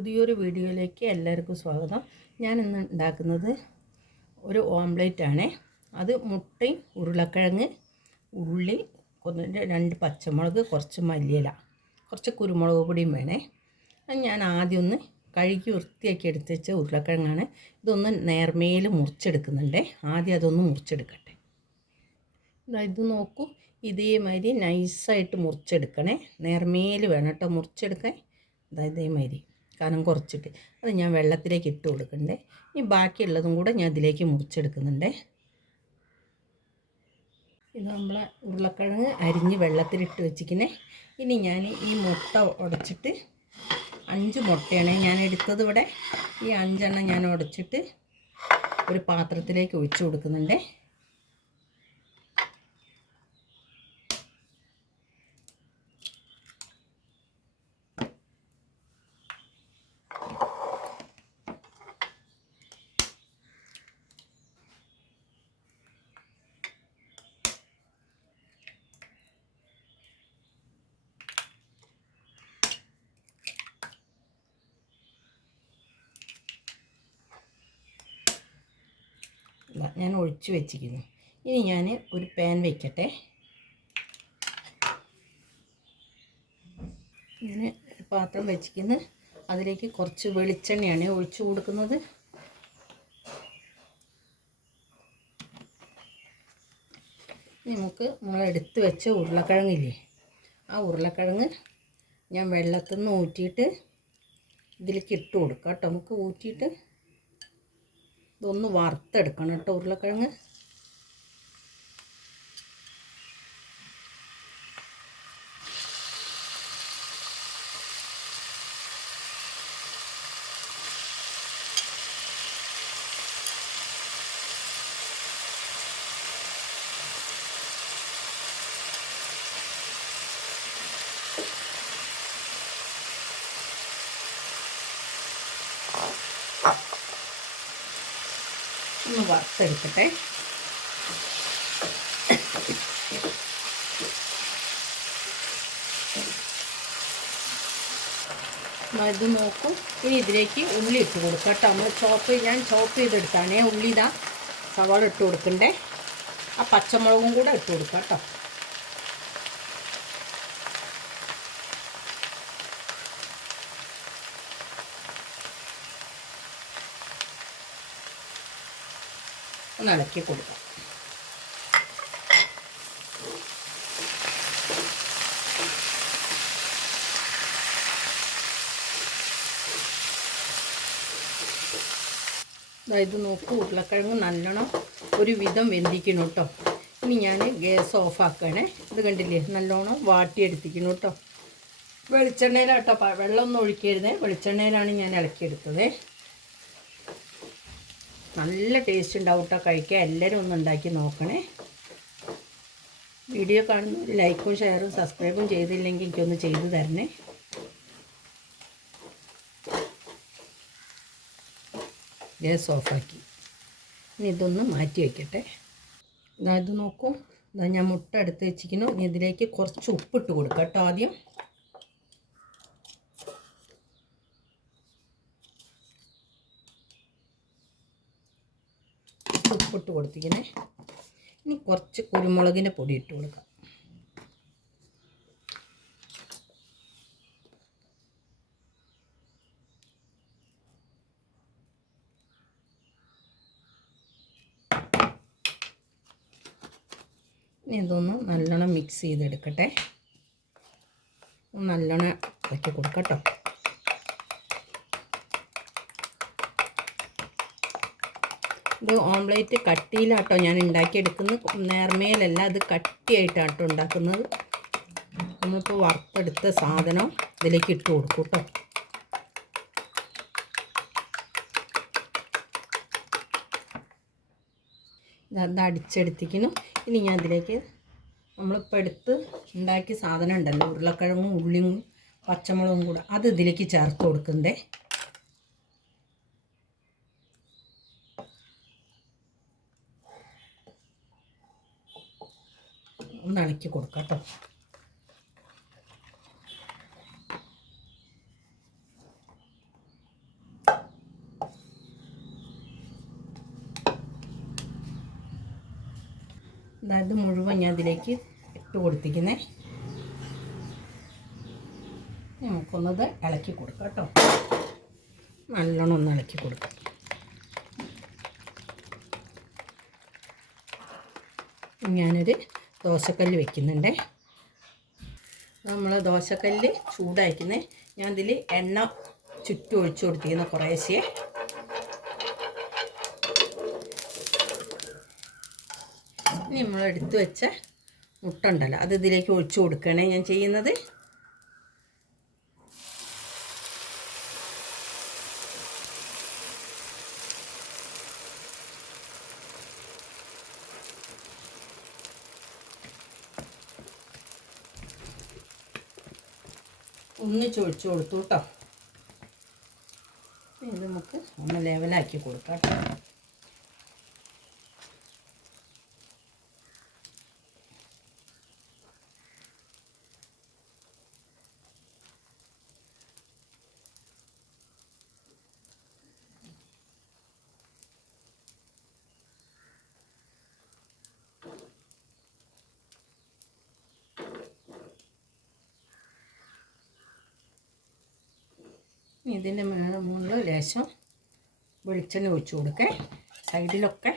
പുതിയൊരു വീഡിയോയിലേക്ക് എല്ലാവർക്കും സ്വാഗതം. ഞാൻ ഇന്ന് ഉണ്ടാക്കുന്നത് ഒരു ഓംലെറ്റ് ആണ്. അത് മുട്ടയും ഉരുളക്കിഴങ്ങ്, ഉള്ളി, 2 പച്ചമുളക്, കുറച്ച് മല്ലിയില, കുറച്ച് കുരുമുളക് പൊടിയും വേണേ. അത് ഞാൻ ആദ്യം ഒന്ന് കഴുകി വൃത്തിയാക്കി എടുത്ത് വെച്ച ഉരുളക്കിഴങ്ങാണ്. ഇതൊന്ന് നേർമേൽ മുറിച്ചെടുക്കുന്നുണ്ട്. ആദ്യം അതൊന്ന് മുറിച്ചെടുക്കട്ടെ. ഇത് നോക്കൂ, ഇതേമാതിരി നൈസായിട്ട് മുറിച്ചെടുക്കണേ. നേർമേൽ വേണം കേട്ടോ മുറിച്ചെടുക്കാൻ. ഇതേമാതിരി കനം കുറച്ചിട്ട് അത് ഞാൻ വെള്ളത്തിലേക്ക് ഇട്ട് കൊടുക്കണ്ടേ. ഇനി ബാക്കിയുള്ളതും കൂടെ ഞാൻ ഇതിലേക്ക് മുറിച്ചെടുക്കുന്നുണ്ട്. ഇത് നമ്മളെ ഉരുളക്കിഴങ്ങ് അരിഞ്ഞ് വെള്ളത്തിലിട്ട് വെച്ചിരിക്കണേ. ഇനി ഞാൻ ഈ മുട്ട ഉടച്ചിട്ട് 5 മുട്ടയാണ് ഞാൻ എടുത്തത് ഇവിടെ. ഈ 5 എണ്ണം ഞാൻ ഉടച്ചിട്ട് ഒരു പാത്രത്തിലേക്ക് ഒഴിച്ചു കൊടുക്കുന്നുണ്ട്. ഞാൻ ഒഴിച്ച് വെച്ചിരിക്കുന്നു. ഇനി ഞാൻ ഒരു പാൻ വയ്ക്കട്ടെ. ഞാൻ പാത്രം വെച്ചിരിക്കുന്നു. അതിലേക്ക് കുറച്ച് വെളിച്ചെണ്ണയാണ് ഒഴിച്ച് കൊടുക്കുന്നത്. നമുക്ക് നമ്മളെടുത്ത് വെച്ച ഉരുളക്കിഴങ്ങില്ലേ, ആ ഉരുളക്കിഴങ്ങ് ഞാൻ വെള്ളത്തിൽ നിന്ന് ഊറ്റിയിട്ട് ഇതിലേക്ക് ഇട്ട് കൊടുക്കാം കേട്ടോ. നമുക്ക് ഊറ്റിയിട്ട് ഇതൊന്ന് വറുത്തെടുക്കണം കേട്ടോ ഉരുളക്കിഴങ്ങ്. ഒന്ന് വറുത്തെടുക്കട്ടെ. ഇത് നോക്കും. ഇനി ഇതിലേക്ക് ഉള്ളി ഇട്ട് കൊടുക്കാം കേട്ടോ. നമ്മൾ ഞാൻ ചോപ്പ് ചെയ്തെടുത്താണേ ഉള്ളി. ഇതാ സവാള ഇട്ട് കൊടുക്കണ്ടേ. ആ പച്ചമുളകും കൂടെ ഇട്ട് കൊടുക്കാം കേട്ടോ. ഒന്ന് ഇളക്കി കൊടുക്കാം. ഇത് നോക്കൂ, ഉരുളക്കിഴങ്ങ് നല്ലോണം ഒരു വിധം വെന്തിക്കണം കേട്ടോ. ഇനി ഞാൻ ഗ്യാസ് ഓഫാക്കണേ. ഇത് കണ്ടില്ലേ, നല്ലോണം വാട്ടിയെടുത്തിക്കണം കേട്ടോ. വെളിച്ചെണ്ണയിലാട്ടോ, വെള്ളമൊന്നും ഒഴിക്കരുതേ. വെളിച്ചെണ്ണയിലാണ് ഞാൻ ഇളക്കിയെടുത്തത്. നല്ല ടേസ്റ്റ് ഉണ്ടാവും കേട്ടോ കഴിക്കാൻ. എല്ലാവരും ഒന്ന് ഉണ്ടാക്കി നോക്കണേ. വീഡിയോ കാണുന്നവർ ലൈക്കും ഷെയറും സബ്സ്ക്രൈബും ചെയ്തില്ലെങ്കിൽ എനിക്കൊന്ന് ചെയ്തു തരണേ. ഗ്യാസ് ഓഫാക്കി. ഇനി ഇതൊന്ന് മാറ്റി വയ്ക്കട്ടെ. ഇത് നോക്കൂ, ഞാൻ മുട്ട എടുത്ത് വെച്ചിരിക്കുന്നു. ഇനി ഇതിലേക്ക് കുറച്ച് ഉപ്പിട്ട് കൊടുക്കാം കേട്ടോ. ആദ്യം ഉപ്പിട്ട് കൊടുത്തിരിക്കണേ. ഇനി കുറച്ച് കുരുമുളകിൻ്റെ പൊടി ഇട്ട് കൊടുക്കാം. ഇനി ഇതൊന്ന് നല്ലോണം മിക്സ് ചെയ്തെടുക്കട്ടെ. നല്ലോണം ഇളക്കി കൊടുക്കാം കേട്ടോ. ഇത് ഓംലേറ്റ് കട്ടിയിലാട്ടോ ഞാൻ ഉണ്ടാക്കിയെടുക്കുന്നത്. നേർമേലല്ല, അത് കട്ടിയായിട്ടാട്ടോ ഉണ്ടാക്കുന്നത്. നമ്മളിപ്പോൾ വറുത്തെടുത്ത സാധനം ഇതിലേക്ക് ഇട്ട് കൊടുക്കും കേട്ടോ. ഇത് അടിച്ചെടുത്തിക്കുന്നു. ഇനി ഞാൻ ഇതിലേക്ക് നമ്മളിപ്പോൾ എടുത്ത് ഉണ്ടാക്കിയ സാധനം ഉണ്ടല്ലോ, ഉരുളക്കിഴങ്ങും ഉള്ളിയും പച്ചമുളകും കൂടെ, അത് ഇതിലേക്ക് ചേർത്ത് കൊടുക്കണ്ടേ. ഒന്ന് ഇളക്കി കൊടുക്കാം കേട്ടോ. അതായത് മുഴുവൻ ഞാൻ ഇതിലേക്ക് ഇട്ട് കൊടുത്തിരിക്കുന്നേ. നമുക്കൊന്നത് ഇളക്കി കൊടുക്കാം കേട്ടോ. നല്ലോണം ഒന്ന് ഇളക്കി കൊടുക്കാം. ഞാനൊരു ദോശക്കല്ല് വെക്കുന്നുണ്ട്. നമ്മൾ ദോശക്കല്ല് ചൂടാക്കുന്നത് ഞാൻ ഇതിൽ എണ്ണ ചുറ്റും ഒഴിച്ചു കൊടുത്തിരിക്കുന്ന കുറേശ്ശെ. ഇനി നമ്മളെടുത്ത് വെച്ച മുട്ട ഉണ്ടല്ലോ അത് ഇതിലേക്ക് ഒഴിച്ചു കൊടുക്കണേ ഞാൻ ചെയ്യുന്നത്. ഒന്നിച്ചൊഴിച്ചു കൊടുത്തു കേട്ടോ. ഇത് നമുക്ക് ഒന്ന് ലെവലാക്കി കൊടുക്കാം കേട്ടോ. ഇതിൻ്റെ മുകളിൽ ലേശം വെളിച്ചെണ്ണ ഒഴിച്ചു കൊടുക്കേ സൈഡിലൊക്കെ.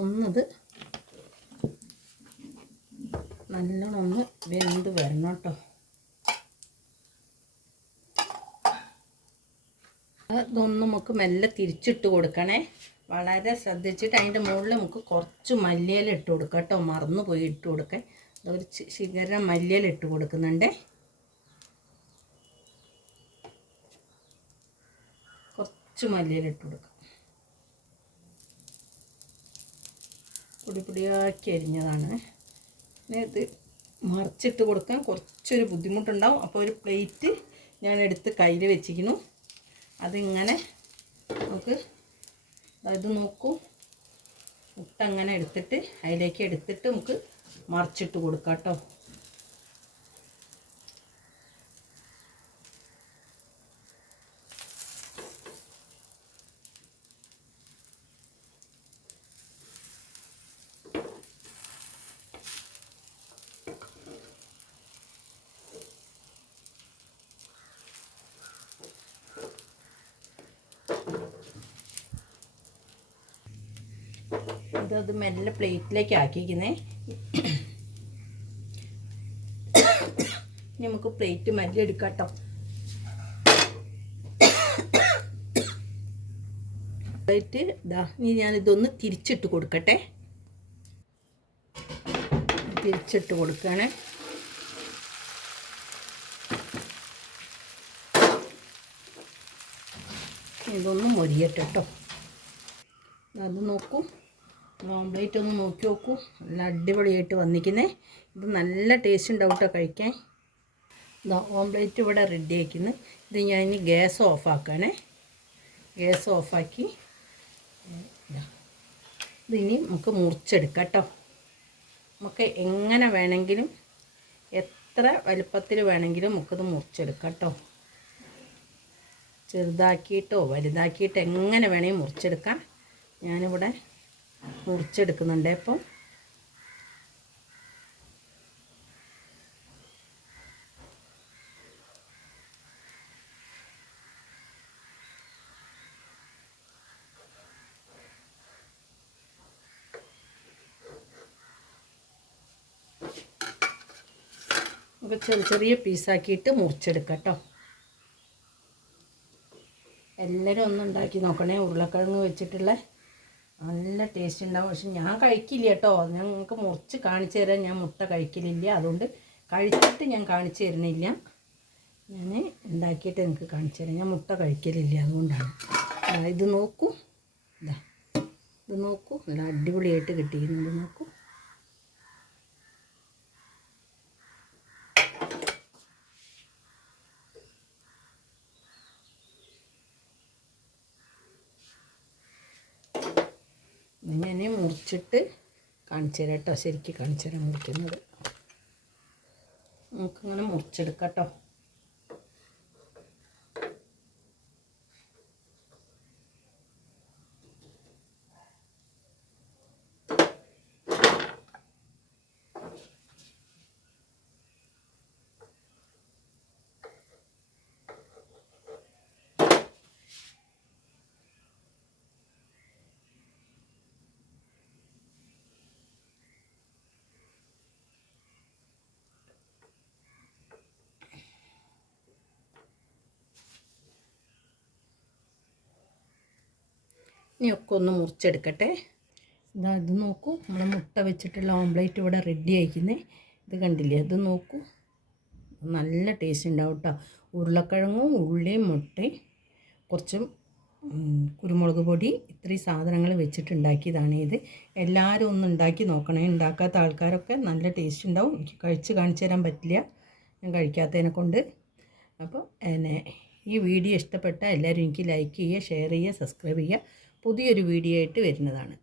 ഒന്നത് നല്ലോണം ഒന്ന് വെന്ത് വരണം കേട്ടോ. അതൊന്ന് നമുക്ക് മെല്ലെ തിരിച്ചിട്ട് കൊടുക്കണേ. വളരെ ശ്രദ്ധിച്ചിട്ട് അതിൻ്റെ മുകളിൽ നമുക്ക് കുറച്ച് മല്ലിയില ഇട്ട് കൊടുക്കാം കേട്ടോ. മറന്നു പോയി ഇട്ട് കൊടുക്കാൻ. ഒരു ശിഖരം മല്ലിയില ഇട്ട് കൊടുക്കുന്നുണ്ട്. കുറച്ച് മല്ലിയില ഇട്ട് കൊടുക്കാം. പൊടിയാക്കി അരിഞ്ഞതാണ്. ഇത് മറിച്ചിട്ട് കൊടുക്കാൻ കുറച്ചൊരു ബുദ്ധിമുട്ടുണ്ടാവും. അപ്പോൾ ഒരു പ്ലേറ്റ് ഞാൻ എടുത്ത് കയ്യിൽ വെച്ചിരിക്കുന്നു. അതിങ്ങനെ നമുക്ക് ഇത് നോക്കൂ, മുട്ട അങ്ങനെ എടുത്തിട്ട് അതിലേക്ക് എടുത്തിട്ട് നമുക്ക് മറിച്ചിട്ട് കൊടുക്കാം കേട്ടോ. ഇത് മെല്ലെ പ്ലേറ്റിലേക്ക് ആക്കിയിരിക്കുന്നേ. നമുക്ക് പ്ലേറ്റ് മെല്ലെ എടുക്കാം കേട്ടോ. പ്ലേറ്റ് ഇതാ. ഇനി ഞാനിതൊന്ന് തിരിച്ചിട്ട് കൊടുക്കട്ടെ. തിരിച്ചിട്ട് കൊടുക്കുകയാണ്. ഇതൊന്ന് മൊരിയട്ടെ കേട്ടോ. അത് നോക്കൂ, ഓംപ്ലേറ്റ് ഒന്ന് നോക്കി നോക്കൂ. നല്ല അടിപൊളിയായിട്ട് വന്നിരിക്കുന്നേ. ഇത് നല്ല ടേസ്റ്റ് ഉണ്ടാവും കേട്ടോ കഴിക്കാൻ. ഇതാ ഓംപ്ലേറ്റ് ഇവിടെ റെഡി ആക്കുന്നു. ഇത് ഞാൻ ഇനി ഗ്യാസ് ഓഫാക്കണേ. ഗ്യാസ് ഓഫാക്കി ഇതിനി നമുക്ക് മുറിച്ചെടുക്കാം കേട്ടോ. നമുക്ക് എങ്ങനെ വേണമെങ്കിലും എത്ര വലുപ്പത്തിൽ വേണമെങ്കിലും നമുക്കിത് മുറിച്ചെടുക്കാം കേട്ടോ. ചെറുതാക്കിയിട്ടോ വലുതാക്കിയിട്ടോ എങ്ങനെ വേണമെങ്കിൽ മുറിച്ചെടുക്കാം. ഞാനിവിടെ മുറിച്ചെടുക്കുന്നുണ്ട്. അപ്പം നമുക്ക് ചെറിയ ചെറിയ പീസാക്കിയിട്ട് മുറിച്ചെടുക്കാം കേട്ടോ. എല്ലാവരും ഒന്ന് ഉണ്ടാക്കി നോക്കണേ. ഉരുളക്കിഴങ്ങ് വെച്ചിട്ടുള്ള നല്ല ടേസ്റ്റ് ഉണ്ടാവും. പക്ഷെ ഞാൻ കഴിക്കില്ല കേട്ടോ. ഞങ്ങൾക്ക് മുറിച്ച് കാണിച്ചു തരാൻ ഞാൻ മുട്ട കഴിക്കലില്ല. അതുകൊണ്ട് കഴിച്ചിട്ട് ഞാൻ കാണിച്ചു തരുന്നില്ല. ഞാൻ ഉണ്ടാക്കിയിട്ട് എനിക്ക് കാണിച്ചു തരാം. ഞാൻ മുട്ട കഴിക്കലില്ല, അതുകൊണ്ടാണ്. ഇത് നോക്കൂ. ഇതാ ഇത് നോക്കൂ, നല്ല അടിപൊളിയായിട്ട് കിട്ടിയിരുന്നത് നോക്കൂ. ഞാൻ മുറിച്ചിട്ട് കാണിച്ചു തരാം കേട്ടോ, ശരിക്കും കാണിച്ചു തരാം മുറിക്കുന്നത്. നമുക്കിങ്ങനെ മുറിച്ചെടുക്കാം കേട്ടോ. ഇനിയൊക്കെ ഒന്ന് മുറിച്ചെടുക്കട്ടെ. ഇതാ ഇത് നോക്കൂ, നമ്മൾ മുട്ട വെച്ചിട്ടുള്ള ഓംപ്ലേറ്റ് ഇവിടെ റെഡി ആയിരിക്കുന്നത്. ഇത് കണ്ടില്ലേ, ഇത് നോക്കൂ, നല്ല ടേസ്റ്റ് ഉണ്ടാവും കേട്ടോ. ഉരുളക്കിഴങ്ങും ഉള്ളിയും മുട്ടയും കുറച്ചും കുരുമുളക് പൊടി, ഇത്രയും സാധനങ്ങൾ വെച്ചിട്ടുണ്ടാക്കിയതാണ് ഇത്. എല്ലാവരും ഒന്ന് ഉണ്ടാക്കി നോക്കണേ. ഉണ്ടാക്കാത്ത ആൾക്കാരൊക്കെ നല്ല ടേസ്റ്റ് ഉണ്ടാവും. എനിക്ക് കഴിച്ച് കാണിച്ചു തരാൻ പറ്റില്ല, ഞാൻ കഴിക്കാത്തതിനെ കൊണ്ട്. അപ്പോൾ ഈ വീഡിയോ ഇഷ്ടപ്പെട്ട എല്ലാവരും എനിക്ക് ലൈക്ക് ചെയ്യുക, ഷെയർ ചെയ്യുക, സബ്സ്ക്രൈബ് ചെയ്യുക. പുതിയൊരു വീഡിയോ ആയിട്ട് വരുന്നതാണ്.